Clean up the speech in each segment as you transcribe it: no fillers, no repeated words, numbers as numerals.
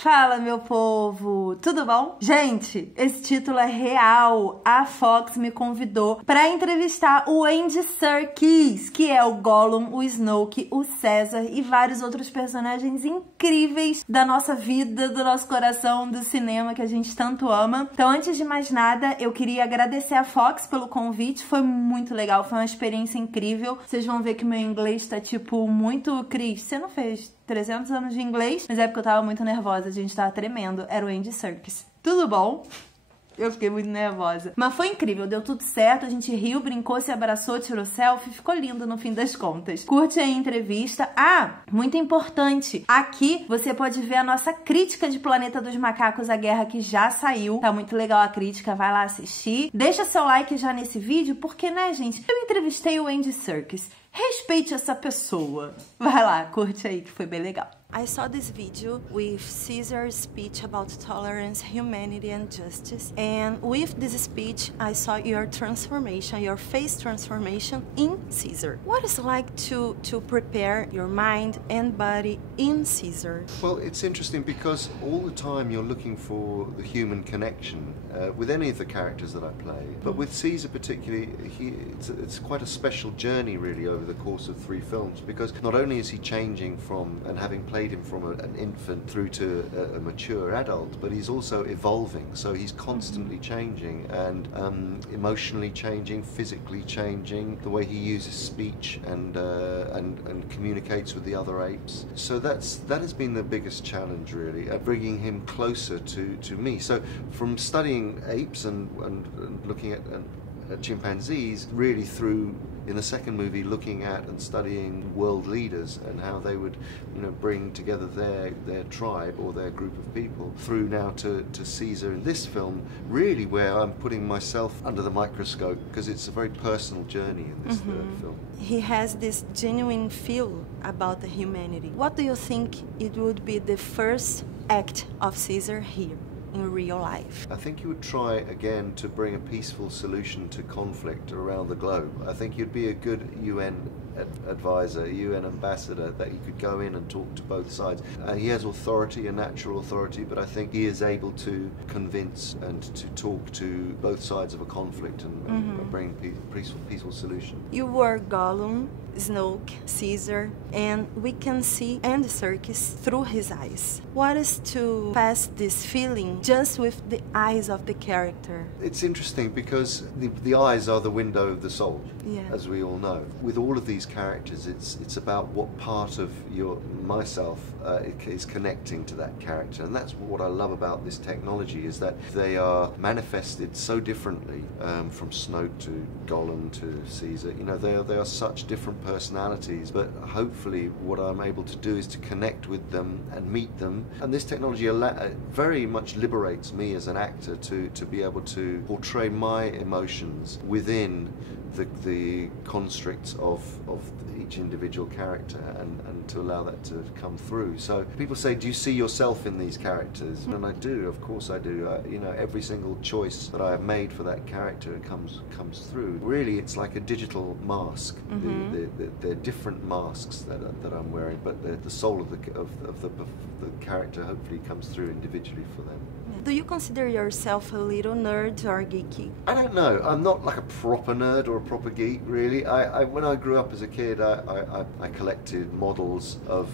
Fala, meu povo! Tudo bom? Gente, esse título é real. A Fox me convidou para entrevistar o Andy Serkis, que é o Gollum, o Snoke, o Cesar e vários outros personagens incríveis da nossa vida, do nosso coração, do cinema que a gente tanto ama. Então, antes de mais nada, eu queria agradecer a Fox pelo convite. Foi muito legal, foi uma experiência incrível. Vocês vão ver que meu inglês tá, tipo, muito... Cris, você não fez 300 anos de inglês, mas é porque eu tava muito nervosa, a gente tava tremendo. Era o Andy Serkis. Tudo bom? Eu fiquei muito nervosa. Mas foi incrível, deu tudo certo, a gente riu, brincou, se abraçou, tirou selfie, ficou lindo no fim das contas. Curte aí a entrevista. Ah, muito importante, aqui você pode ver a nossa crítica de Planeta dos Macacos, a Guerra, que já saiu. Tá muito legal a crítica, vai lá assistir. Deixa seu like já nesse vídeo, porque, né, gente, eu entrevistei o Andy Serkis. Respeite essa pessoa. Vai lá, curte aí que foi bem legal. I saw this video with Cesar's speech about tolerance, humanity and justice. And with this speech, I saw your transformation, your face transformation in Cesar. What is it like to prepare your mind and body in Cesar? Well, it's interesting because all the time you're looking for the human connection with any of the characters that I play. But with Cesar particularly, it's quite a special journey really over the course of 3 films, because not only is he changing from and having played him from an infant through to a mature adult, but he's also evolving, so he's constantly changing and emotionally changing, physically changing, the way he uses speech and communicates with the other apes. So that has been the biggest challenge really, bringing him closer to me. So from studying apes and looking at chimpanzees, really through in the second movie looking at and studying world leaders and how they would, you know, bring together their tribe or their group of people, through now to Cesar in this film, really where I'm putting myself under the microscope, because it's a very personal journey in this third film. He has this genuine feel about the humanity. What do you think it would be the first act of Cesar here in real life? I think you would try again to bring a peaceful solution to conflict around the globe. I think you'd be a good UN advisor, a UN ambassador, that he could go in and talk to both sides. He has authority, a natural authority, but I think he is able to convince and to talk to both sides of a conflict and bring peaceful solution. You were Gollum, Snoke, Cesar, and we can see Andy Serkis through his eyes. What is to pass this feeling just with the eyes of the character? It's interesting because the eyes are the window of the soul, as we all know. With all of these characters, it's about what part of myself is connecting to that character, and that's what I love about this technology, is that they are manifested so differently from Snoke to Gollum to Cesar. You know, they are such different personalities, but hopefully what I'm able to do is to connect with them and meet them, and this technology very much liberates me as an actor to be able to portray my emotions within the constructs of each individual character and to allow that to come through. So people say, do you see yourself in these characters? And I do, of course I do. You know, every single choice that I have made for that character comes through. Really, it's like a digital mask. They're different masks that I'm wearing, but the soul of the character hopefully comes through individually for them. Do you consider yourself a little nerd or geeky? I don't know. I'm not like a proper nerd or a proper geek, really. When I grew up as a kid, I collected models of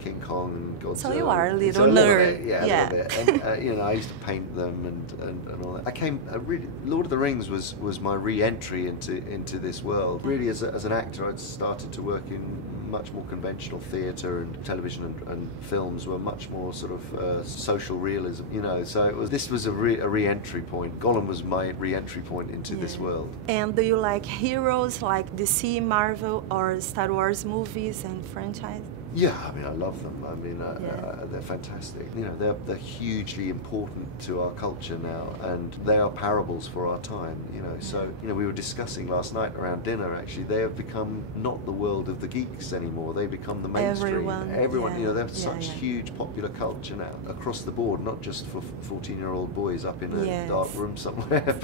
King Kong and Godzilla. So you are a little nerd. Yeah, a little bit. And you know, I used to paint them and all that. Lord of the Rings was my re-entry into this world. Really, as an actor, I'd started to work in much more conventional theatre, and television and films were much more sort of social realism, you know, so this was a re-entry point. Gollum was my re-entry point into this world. And do you like heroes like DC, Marvel or Star Wars movies and franchise? Yeah, I mean, I love them. I mean, they're fantastic. You know, they're hugely important to our culture now, and they are parables for our time. You know, so you know, we were discussing last night around dinner. Actually, they have become not the world of the geeks anymore. They become the mainstream. Everyone, you know, they're such huge popular culture now across the board, not just for 14-year-old boys up in a dark room somewhere,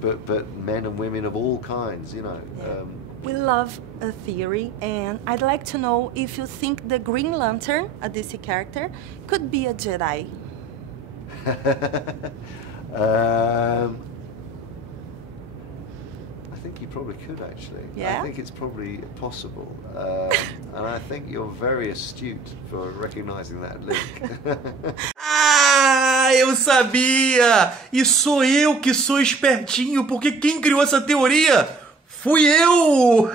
but men and women of all kinds. You know. We love a theory, and I'd like to know if you think the Green Lantern, a DC character, could be a Jedi. I think you probably could, actually. Yeah? I think it's probably possible. And I think you're very astute for recognizing that link. Ah, eu sabia! E sou eu que sou espertinho, porque quem criou essa teoria fui eu!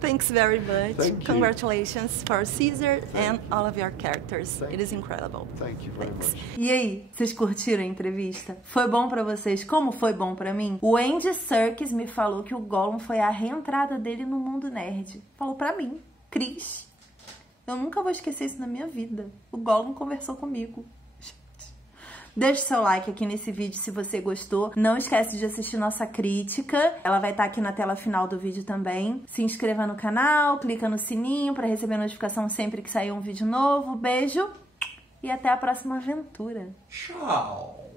Thanks very much. Thank you. Congratulations for Cesar and all of your characters. Thank It is incredible. Thank you very much. E aí, vocês curtiram a entrevista? Foi bom pra vocês? Como foi bom pra mim? O Andy Serkis me falou que o Gollum foi a reentrada dele no mundo nerd. Falou pra mim, Cris. Eu nunca vou esquecer isso na minha vida. O Gollum conversou comigo. Deixe seu like aqui nesse vídeo se você gostou. Não esquece de assistir nossa crítica. Ela vai estar aqui na tela final do vídeo também. Se inscreva no canal, clica no sininho para receber notificação sempre que sair um vídeo novo. Beijo e até a próxima aventura. Tchau!